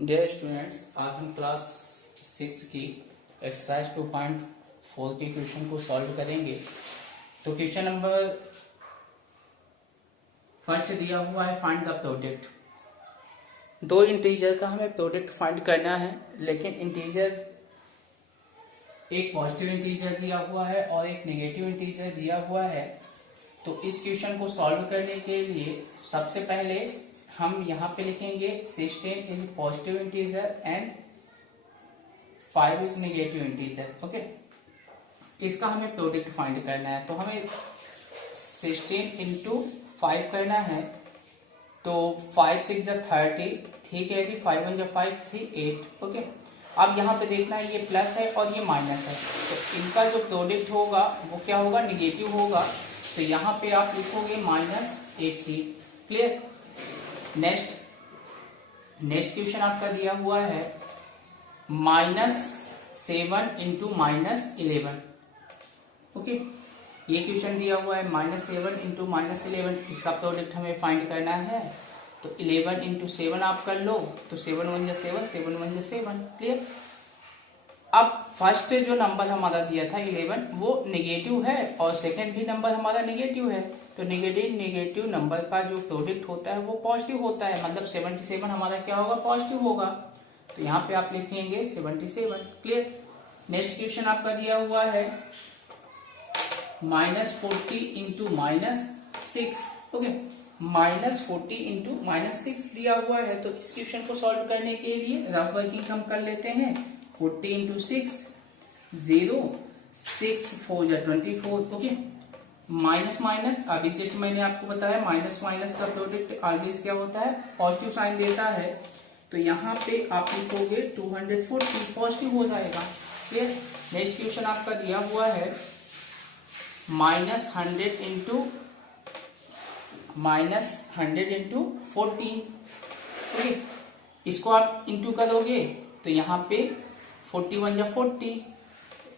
Dear students, आज हम class 6 की एक्सरसाइज 2.4 के क्वेश्चन को सॉल्व करेंगे। तो क्वेश्चन नंबर फर्स्ट दिया हुआ है, फाइंड द प्रोडक्ट। दो इंटीजर का हमें प्रोडक्ट फाइंड करना है, लेकिन इंटीजर एक पॉजिटिव इंटीजर दिया हुआ है और एक नेगेटिव इंटीजर दिया हुआ है। तो इस क्वेश्चन को सॉल्व करने के लिए सबसे पहले हम यहाँ पे लिखेंगे 16 is positive integer and 5 is negative integer. Okay, इसका हमें प्रोडक्ट फाइंड करना है। तो हमें 16 इंटू 5 करना है। तो 5 6 30, ठीक है जी, 5 1 5 3 8। ओके, अब यहाँ पे देखना है ये प्लस है और ये माइनस है, तो इनका जो प्रोडक्ट होगा वो क्या होगा, निगेटिव होगा। तो यहाँ पे आप लिखोगे -80। क्लियर। नेक्स्ट क्वेश्चन आपका दिया हुआ है -7 इंटू -11। ओके, ये क्वेश्चन दिया हुआ है -7 इंटू -11। इसका प्रोडक्ट हमें फाइंड करना है। तो 11 इंटू 7 आप कर लो, तो 7 1 7, 7 1 7। क्लियर। अब फर्स्ट जो नंबर हमारा दिया था 11, वो नेगेटिव है और सेकंड भी नंबर हमारा नेगेटिव है। तो नेगेटिव नंबर का जो प्रोडक्ट होता है वो पॉजिटिव होता है, मतलब 77 हमारा क्या होगा, पॉजिटिव होगा। तो यहाँ पे आप लिखेंगे 77। क्लियर। नेक्स्ट क्वेश्चन आपका दिया हुआ है -40 इंटू -6। ओके, -40 इंटू -6 दिया हुआ है। तो इस क्वेश्चन को सॉल्व करने के लिए रफ वर्किंग हम कर लेते हैं। 40 इंटू 6 0, 6 4 24। ओके, माइनस माइनस, अभी जस्ट मैंने आपको बताया माइनस माइनस का प्रोडक्ट ऑलवेज क्या होता है, पॉजिटिव साइन देता है। तो यहाँ पे आप लिखोगे 240, पॉजिटिव हो जाएगा। क्लियर। नेक्स्ट क्वेश्चन आपका दिया हुआ है -100 इंटू 14। ओके, इसको आप इंटू करोगे तो यहाँ पे 41 या 40,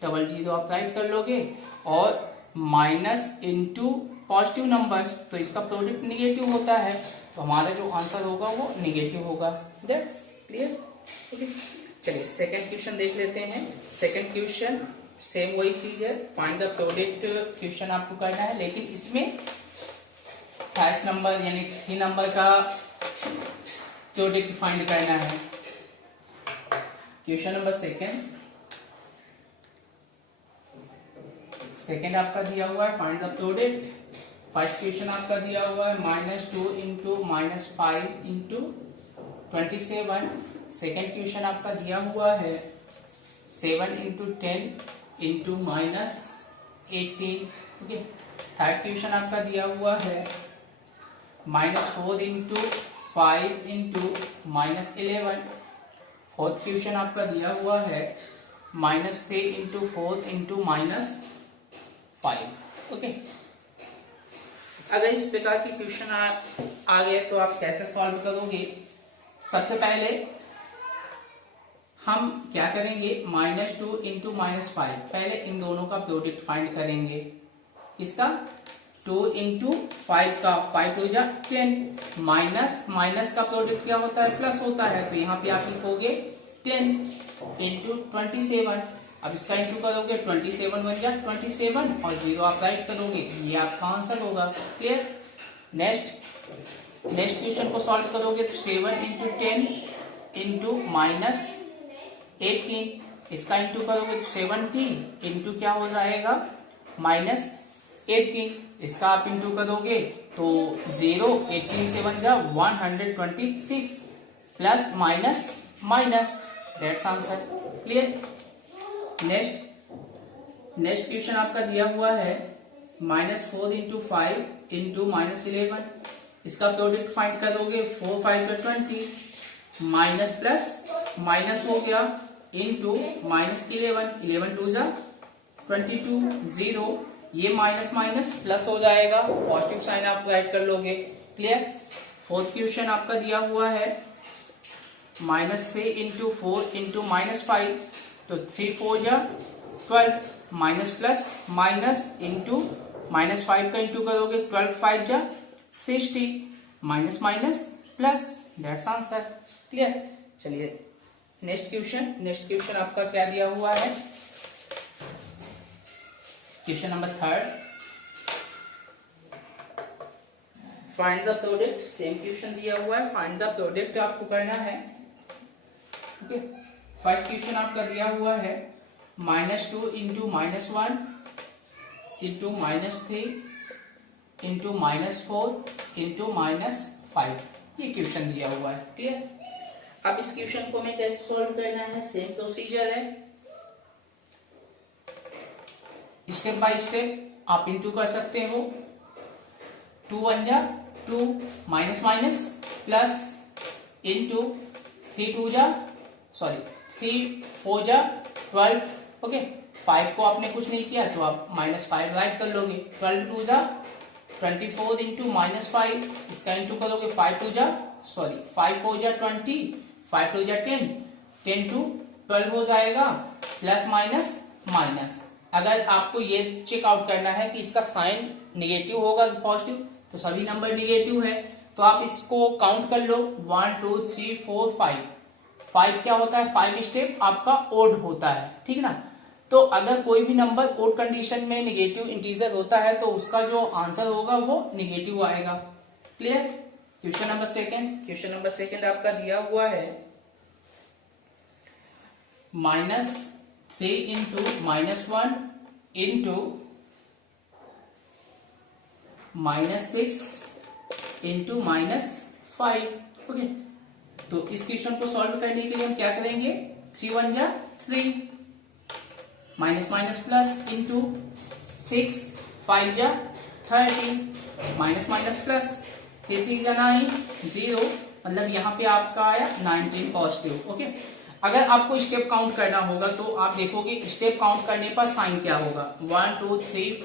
डबल जीरो आप राइट कर लोगे, और माइनस इंटू पॉजिटिव नंबर्स, तो इसका प्रोडक्ट निगेटिव होता है। तो हमारा जो आंसर होगा वो निगेटिव होगा। That's clear. ओके, चलिए सेकंड क्वेश्चन देख लेते हैं। सेकंड क्वेश्चन सेम वही चीज है, फाइंड द प्रोडक्ट क्वेश्चन आपको करना है, लेकिन इसमें फर्स्ट नंबर यानी 3 नंबर का प्रोडक्ट फाइंड करना है। क्वेश्चन नंबर सेकेंड आपका दिया हुआ है, find the product. First question आपका दिया हुआ है -2 इंटू -5 इंटू 27। सेकेंड क्वेश्चन आपका दिया हुआ है 7 into 10 into -18। Okay, third question आपका दिया हुआ है -4 इंटू 5 इंटू -11। फोर्थ क्वेश्चन आपका दिया हुआ है -3 इंटू 4 इंटू -5। ओके, अगर इस प्रकार के क्वेश्चन आ गए तो आप कैसे सॉल्व करोगे। सबसे पहले हम क्या करेंगे, -2 इंटू -5, पहले इन दोनों का प्रोडक्ट फाइंड करेंगे। इसका 2 इंटू 5 का 5 2 जा 10, माइनस का प्रोडक्ट क्या होता है, प्लस होता है। तो यहाँ पे आप लिखोगे 10 इंटू 27। अब इसका इंटू करोगे 27 1 जा 27 और 0 आप राइट करोगे, ये आपका आंसर होगा। क्लियर। नेक्स्ट क्वेश्चन को सॉल्व करोगे तो 7 इंटू 10 इंटू -18, इसका इंटू करोगे तो 70 इंटू क्या हो जाएगा, -18, इसका आप इंटू करोगे तो 0, 18 से बन जा 126, plus minus minus, that's answer. Clear. Next question आपका दिया हुआ है -4 इंटू 5 इंटू -11। इसका प्रोडक्ट फाइंड करोगे 4 5 20, माइनस प्लस माइनस हो गया इंटू -11, 11 2 जा 22, 0, ये माइनस माइनस प्लस हो जाएगा, पॉजिटिव साइन आप राइट कर लोगे। क्लियर। फोर्थ क्वेश्चन आपका दिया हुआ है -3 इंटू 4 इंटू -5, तो 3 4 जा 12, माइनस प्लस माइनस इंटू -5 का इंटू करोगे 12 5 जा 60, minus minus plus, that's answer. Clear. चलिए नेक्स्ट क्वेश्चन आपका क्या दिया हुआ है, question number 3 find the product. Same question दिया हुआ है, फाइंड द प्रोडक्ट आपको करना है। ओके, फर्स्ट क्वेश्चन आपका दिया हुआ है -2 इंटू -1 इंटू -3 इंटू -4 इंटू -5, ये क्वेश्चन दिया हुआ है। क्लियर? अब इस क्वेश्चन को हमें कैसे सॉल्व करना है, सेम प्रोसीजर है, स्टेप बाय स्टेप आप इंटू कर सकते हो। 2 1 जा 2 माइनस माइनस प्लस इंटू 3 4 जा 12। ओके, 5 को आपने कुछ नहीं किया तो आप -5 राइट कर लोगे। 12 2 जा 24 इंटू -5, इसका इंटू करोगे 5 4 जा 20, 5 2 जा 10, 10 टू 12 हो जाएगा, प्लस माइनस माइनस। अगर आपको ये चेक आउट करना है कि इसका साइन निगेटिव होगा पॉजिटिव, तो सभी नंबर निगेटिव है, तो आप इसको काउंट कर लो 1 2 3 4 5। 5 क्या होता है, 5 स्टेप आपका ओड होता है, ठीक ना। तो अगर कोई भी नंबर ओड कंडीशन में निगेटिव इंटीजर होता है तो उसका जो आंसर होगा वो निगेटिव आएगा। क्लियर? क्वेश्चन नंबर सेकंड आपका दिया हुआ है -3 इंटू -1 इंटू -6 इंटू -5। ओके, तो इस क्वेश्चन को सॉल्व करने के लिए हम क्या करेंगे, 3 1 जा 3, माइनस माइनस प्लस इंटू 6 5 जा 30, माइनस माइनस प्लस 3 3 जा 9 0, मतलब यहाँ पे आपका आया 19 पॉजिटिव। ओके, अगर आपको स्टेप काउंट करना होगा तो आप देखोगे स्टेप काउंट करने पर साइन क्या होगा, 1 2 3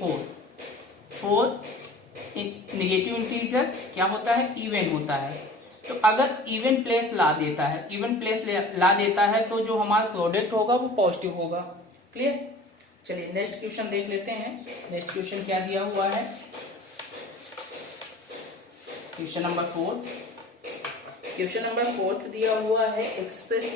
4 निगेटिव इंटीजर क्या होता है, इवन होता है। तो अगर इवन प्लेस ला देता है तो जो हमारा प्रोडक्ट होगा वो पॉजिटिव होगा। क्लियर? चलिए नेक्स्ट क्वेश्चन देख लेते हैं। नेक्स्ट क्वेश्चन क्या दिया हुआ है, क्वेश्चन नंबर 4 दिया हुआ है, express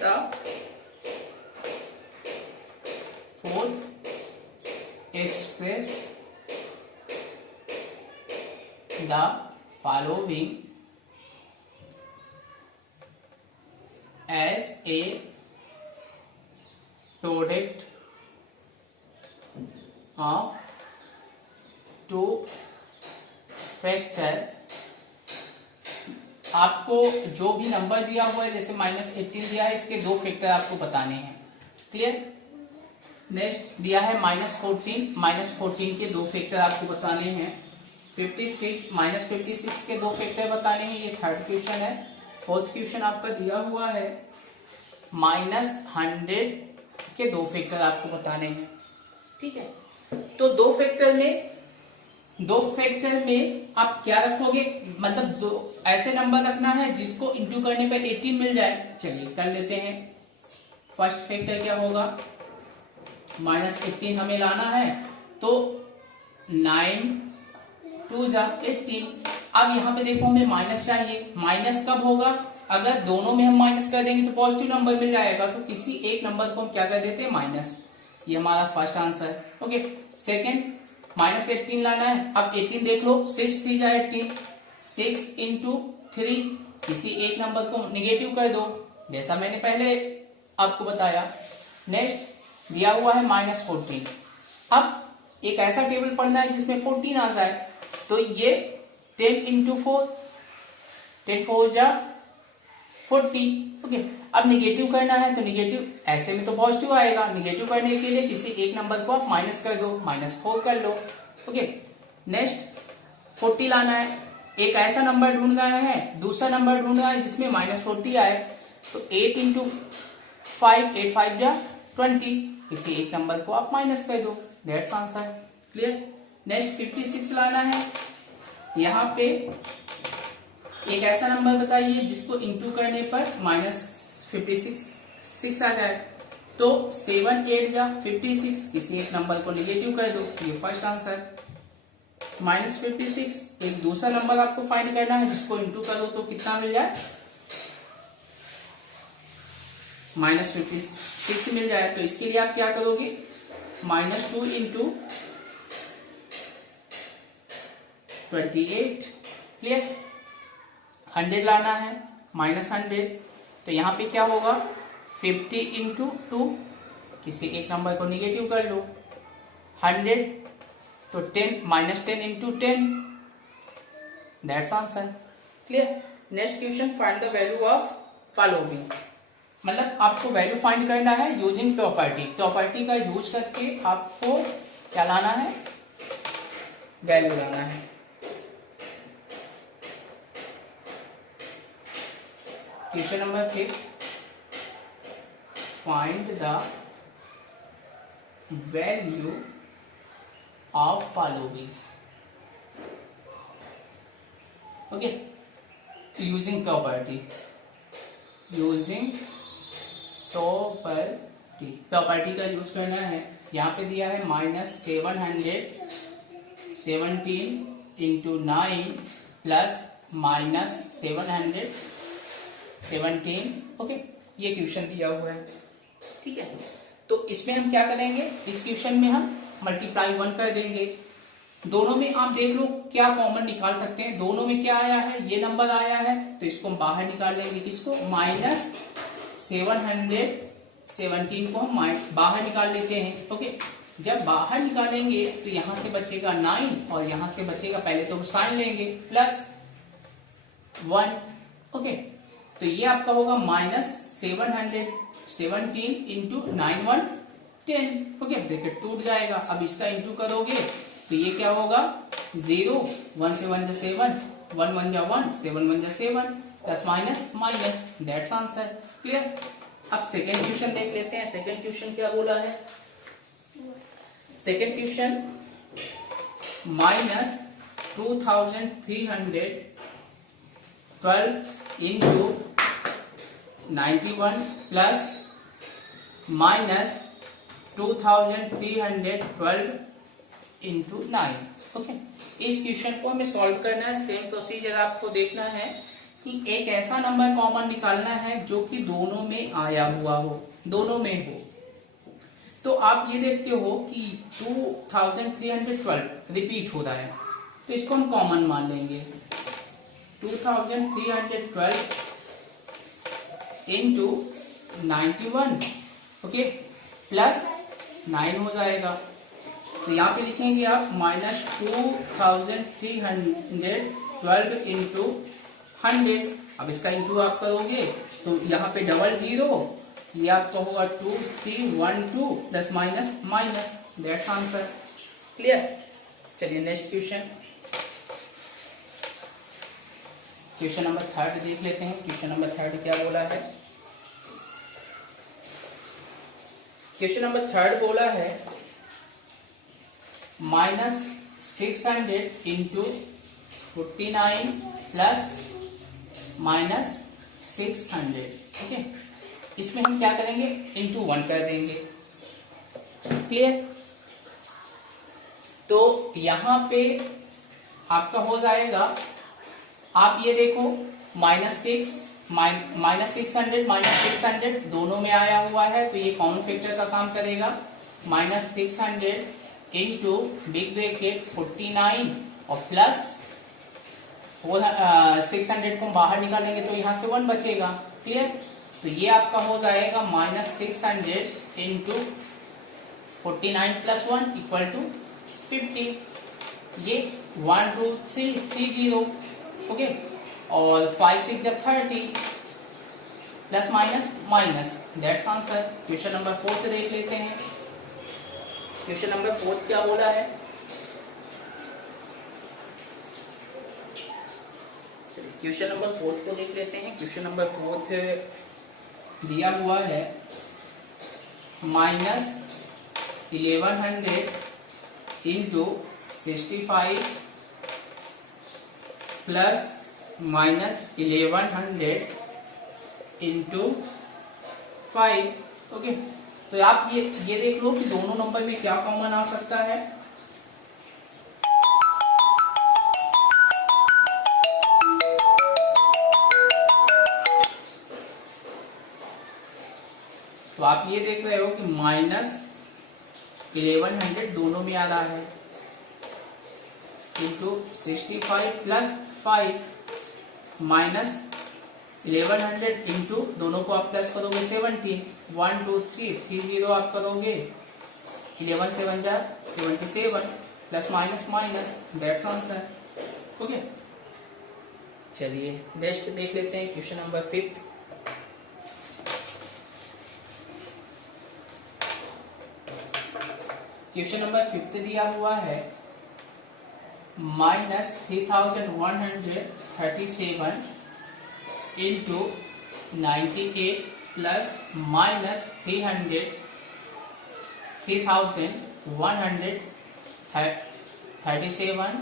the following as a product of 2 factor. आपको जो भी नंबर दिया हुआ है, जैसे -18 दिया है, इसके 2 फैक्टर आपको बताने हैं। क्लियर? नेक्स्ट दिया है -14 के 2 फैक्टर आपको बताने हैं। 56 -56 के 2 फैक्टर बताने हैं, ये थर्ड क्वेश्चन है। फोर्थ क्वेश्चन आपका दिया हुआ है -100 के 2 फैक्टर आपको बताने हैं। ठीक है, तो 2 फैक्टर में आप क्या रखोगे, मतलब 2 ऐसे नंबर रखना है जिसको इंटू करने पर 18 मिल जाए। चलिए कर लेते हैं। फर्स्ट फैक्टर क्या होगा, -18 हमें लाना है, तो 9 2 जा 18। अब यहाँ पे देखो हमें माइनस चाहिए, माइनस कब होगा, अगर दोनों में हम माइनस कर देंगे तो पॉजिटिव नंबर मिल जाएगा, तो किसी एक नंबर को हम क्या कर देते हैं, माइनस। ये हमारा फर्स्ट आंसर है। ओके, सेकेंड -18 लाना है। अब 18 देख लो, 6 3 जा 18, 6 इंटू 3, किसी एक नंबर को निगेटिव कर दो, जैसा मैंने पहले आपको बताया। नेक्स्ट दिया हुआ है -14। अब एक ऐसा टेबल पढ़ना है जिसमें 14 आ जाए, तो ये 10 इंटू 4, 10 4 जा 40। ओके, अब निगेटिव करना है, तो निगेटिव ऐसे में तो पॉजिटिव आएगा, निगेटिव करने के लिए किसी एक नंबर को आप माइनस कर दो, -4 कर लो। ओके, नेक्स्ट 40 लाना है। एक ऐसा नंबर ढूंढना है, दूसरा नंबर ढूंढना है जिसमें -40 आए, तो 8 इंटू 5, 8 5 जा 20, किसी एक नंबर को आप माइनस कर दो, दैट्स आंसर। क्लियर? नेक्स्ट 56 लाना है। यहाँ पे एक ऐसा नंबर बताइए जिसको इंटू करने पर -56 आ जाए, तो 7 8 जा 56, किसी एक नंबर को निगेटिव कर दो, ये फर्स्ट आंसर। -56 एक दूसरा नंबर आपको फाइंड करना है जिसको इंटू करो तो कितना मिल जाए, -56 मिल जाए, तो इसके लिए आप क्या करोगे, -2 इंटू 28, क्लियर। 100 लाना है, -100, तो यहाँ पे क्या होगा, 50 इंटू 2, किसी एक नंबर को निगेटिव कर लो, 100, तो 10 -10 into 10, that's answer, clear. Next question, find the value of following, मतलब आपको वैल्यू फाइंड करना है यूजिंग प्रॉपर्टी, प्रॉपर्टी का यूज करके आपको क्या लाना है, वैल्यू लाना है। Question number 5, find the value of following, okay, using property, property का यूज करना है। यहाँ पे दिया है -717 इंटू 9 प्लस -717, ओके, ये क्वेश्चन दिया हुआ है, ठीक है। तो इसमें हम क्या करेंगे, इस क्वेश्चन में हम मल्टीप्लाई 1 कर देंगे, दोनों में आप देख लो क्या कॉमन निकाल सकते हैं, दोनों में क्या आया है, ये नंबर आया है, तो इसको हम बाहर निकाल लेंगे, किसको, -717 को हम बाहर निकाल लेते हैं, ओके। जब बाहर निकालेंगे तो यहां से बचेगा 9 और यहां से बचेगा, पहले तो साइन लेंगे, +1, ओके। तो ये आपका होगा -717 इंटू 9 1 10, ओके, ब्रैकेट टूट जाएगा। अब इसका इंटू करोगे तो ये क्या होगा, 0, 1 से 1 जा 7, 1 1 जा 1, 7 1 जा 7, plus minus minus, that's answer, clear. अब सेकेंड क्वेश्चन देख लेते हैं, सेकेंड क्वेश्चन क्या बोला है, second question, -2312 into 91 plus -2312 into 9, okay. इस क्वेश्चन को हमें सॉल्व करना है, सेम प्रोसीजर आपको देखना है कि एक ऐसा नंबर कॉमन निकालना है जो कि दोनों में आया हुआ हो, दोनों में हो। तो आप ये देखते हो कि 2312 रिपीट हो रहा है, तो इसको हम कॉमन मान लेंगे, 2312 इंटू 91, ओके, प्लस 9 हो जाएगा, तो यहाँ पे लिखेंगे आप -2312 इंटू 100। अब इसका इंटू आप करोगे तो यहाँ पे डबल 0, ये आपका होगा 2312 plus minus minus, that's answer, clear. चलिए नेक्स्ट क्वेश्चन, क्वेश्चन नंबर 3 देख लेते हैं। क्वेश्चन नंबर 3 क्या बोला है, क्वेश्चन नंबर 3 बोला है -600 इंटू 49 प्लस -600, ठीक है। इसमें हम क्या करेंगे, इंटू 1 कर देंगे, क्लियर। तो यहां पे आपका हो जाएगा, आप ये देखो -600 -600 दोनों में आया हुआ है, तो ये कॉमन फैक्टर का काम करेगा, -600 इंटू बिग ब्रैकेट 49 और प्लस 600 को बाहर निकालेंगे तो यहां से 1 बचेगा, क्लियर। तो ये आपका हो जाएगा -600 इंटू 49 प्लस 1 इक्वल टू 50, ये 1 2 3 30, ओके, और 5 6 जब 30 plus minus minus, that's answer. Question number 4 देख लेते हैं, क्वेश्चन नंबर 4 क्या बोला है, चलिए क्वेश्चन नंबर 4 को देख लेते हैं। क्वेश्चन नंबर 4 दिया हुआ है -1100 इंटू 65 प्लस -1100 इंटू 5, ओके। तो आप ये देख लो कि दोनों नंबर में क्या कॉमन आ सकता है, तो आप ये देख रहे हो कि माइनस 1100 दोनों में आ रहा है इंटू 65 प्लस 5 माइनस 1100 इंटू दोनों को आप प्लस करोगे 17 1 2 3 30 आप करोगे 11 7 जा 77 plus minus minus that's answer. Okay, चलिए नेक्स्ट देख लेते हैं क्वेश्चन नंबर 5। क्वेश्चन नंबर 5 दिया हुआ है minus 3137 into 98 plus minus 3137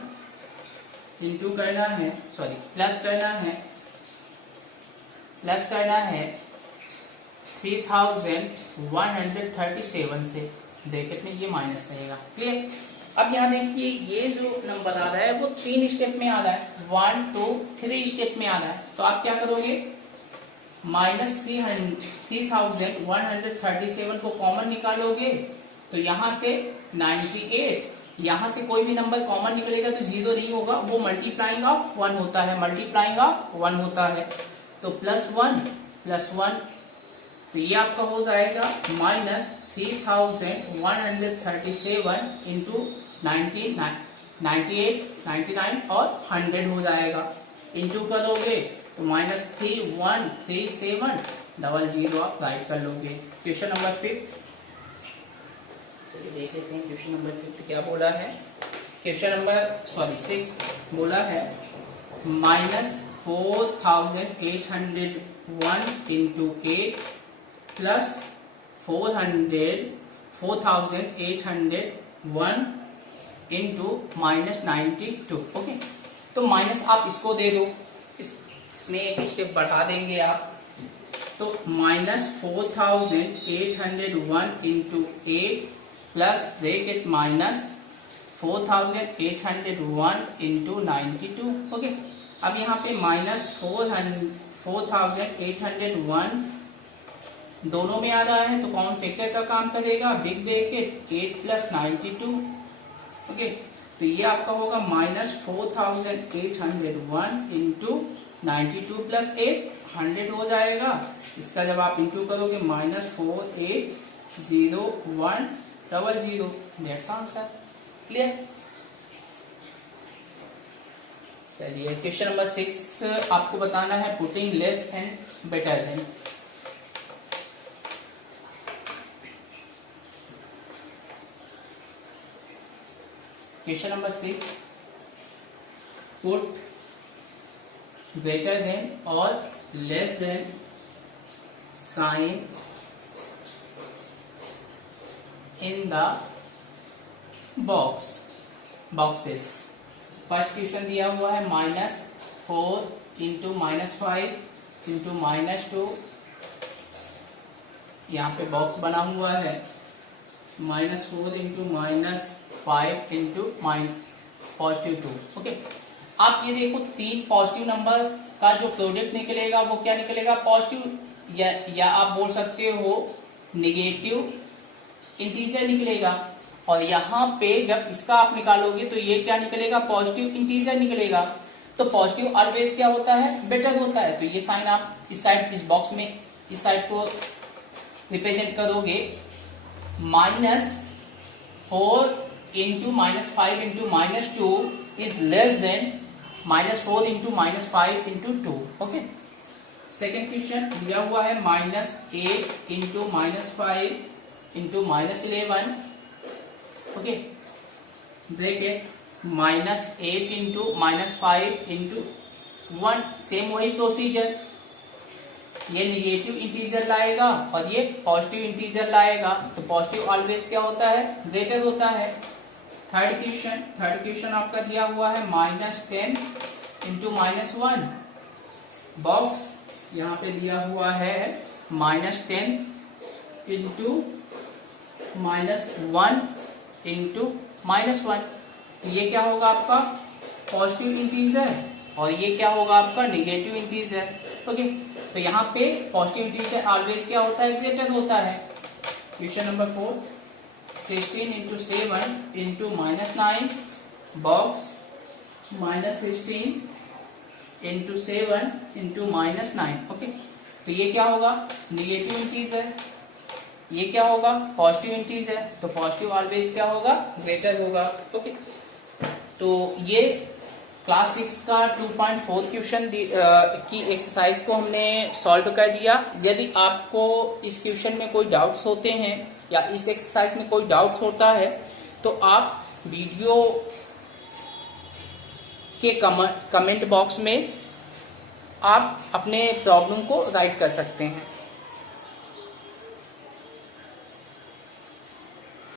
into करना है, सॉरी प्लस करना है 3137 से, ब्रैकेट में ये माइनस रहेगा। क्लियर। अब यहाँ देखिए ये जो नंबर आ रहा है वो 3 स्टेप में आ रहा है, 1 2 3 स्टेप में आ रहा है। तो आप क्या करोगे, माइनस 3137 को कॉमन निकालोगे तो यहाँ से 98, यहाँ से कोई भी नंबर कॉमन निकलेगा तो 0 नहीं होगा, वो मल्टीप्लाइंग ऑफ 1 होता है, तो प्लस 1 तो ये आपका हो जाएगा माइनस 3137 इंटू 98 99 और 100 हो जाएगा, इंटू करोगे तो माइनस 313700 आप राइट कर लोगे। क्वेश्चन नंबर 5 देख लेते हैं। क्वेश्चन नंबर 5 क्या बोला है, क्वेश्चन नंबर 6 बोला है minus 4801 into 8 plus 4801 into minus 92। Okay, तो माइनस आप इसको दे दो, इसमें एक स्टेप बढ़ा देंगे आप, तो minus 4801 into 8 plus bracket minus 4801 into 92। Okay, अब यहाँ पे माइनस 4801 दोनों में आ रहा है तो कॉमन फैक्टर का काम करेगा, बिग ब्रैकेट 8 प्लस 92। ओके, तो ये आपका होगा माइनस 4801 इंटू 92 प्लस 8 100 हो जाएगा। इसका जब आप इंटू करोगे माइनस 480100 दैट्स आंसर। क्लियर। चलिए क्वेश्चन नंबर 6 आपको बताना है putting less and better than. Question number 6 put greater than और less than sign in the boxes. First question दिया हुआ है -4 इंटू -5 इंटू -2, यहाँ पे बॉक्स बना हुआ है -4 इंटू -5 इंटू +2। ओके, आप ये देखो 3 पॉजिटिव नंबर का जो प्रोडक्ट निकलेगा वो क्या निकलेगा, पॉजिटिव, या आप बोल सकते हो निगेटिव इंटीजर निकलेगा। और यहाँ पे जब इसका आप निकालोगे तो ये क्या निकलेगा, पॉजिटिव इंटीजर निकलेगा। तो पॉजिटिव ऑलवेज क्या होता है, बेटर होता है। तो ये साइन आप इस साइड, इस बॉक्स में इस साइड को रिप्रेजेंट करोगे, -4 into -5 into -2 is less than -4 into -5 into 2। Okay, second question दिया हुआ है -8 into -5 into -11। Okay, bracket -8 into -5 into 1, same वही प्रोसीजर, ये निगेटिव इंटीजर लाएगा और ये पॉजिटिव इंटीजर लाएगा। तो पॉजिटिव ऑलवेज क्या होता है, ग्रेटर होता है। थर्ड क्वेश्चन आपका दिया हुआ है -10 इंटू -1, बॉक्स यहाँ पे दिया हुआ है -10 इंटू -1 इंटू -1। ये क्या होगा आपका पॉजिटिव इंटीजर और ये क्या होगा आपका निगेटिव इंटीजर। ओके, तो यहाँ पे पॉजिटिव इंटीजर ऑलवेज क्या होता है, ग्रेटर होता है। Question number 4, 16 into 7 into -9 box -16 into 7 into -9। Okay, तो ये क्या होगा, निगेटिव इंटीजर, ये क्या होगा, पॉजिटिव इंटीजर, तो पॉजिटिव ऑलवेज क्या होगा, ग्रेटर होगा। ओके, तो ये क्लास 6 का 2.4 क्वेश्चन की एक्सरसाइज को हमने सॉल्व कर दिया। यदि आपको इस क्वेश्चन में कोई डाउट्स होते हैं या इस एक्सरसाइज में कोई डाउट्स होता है तो आप वीडियो के कमेंट बॉक्स में आप अपने प्रॉब्लम को राइट कर सकते हैं।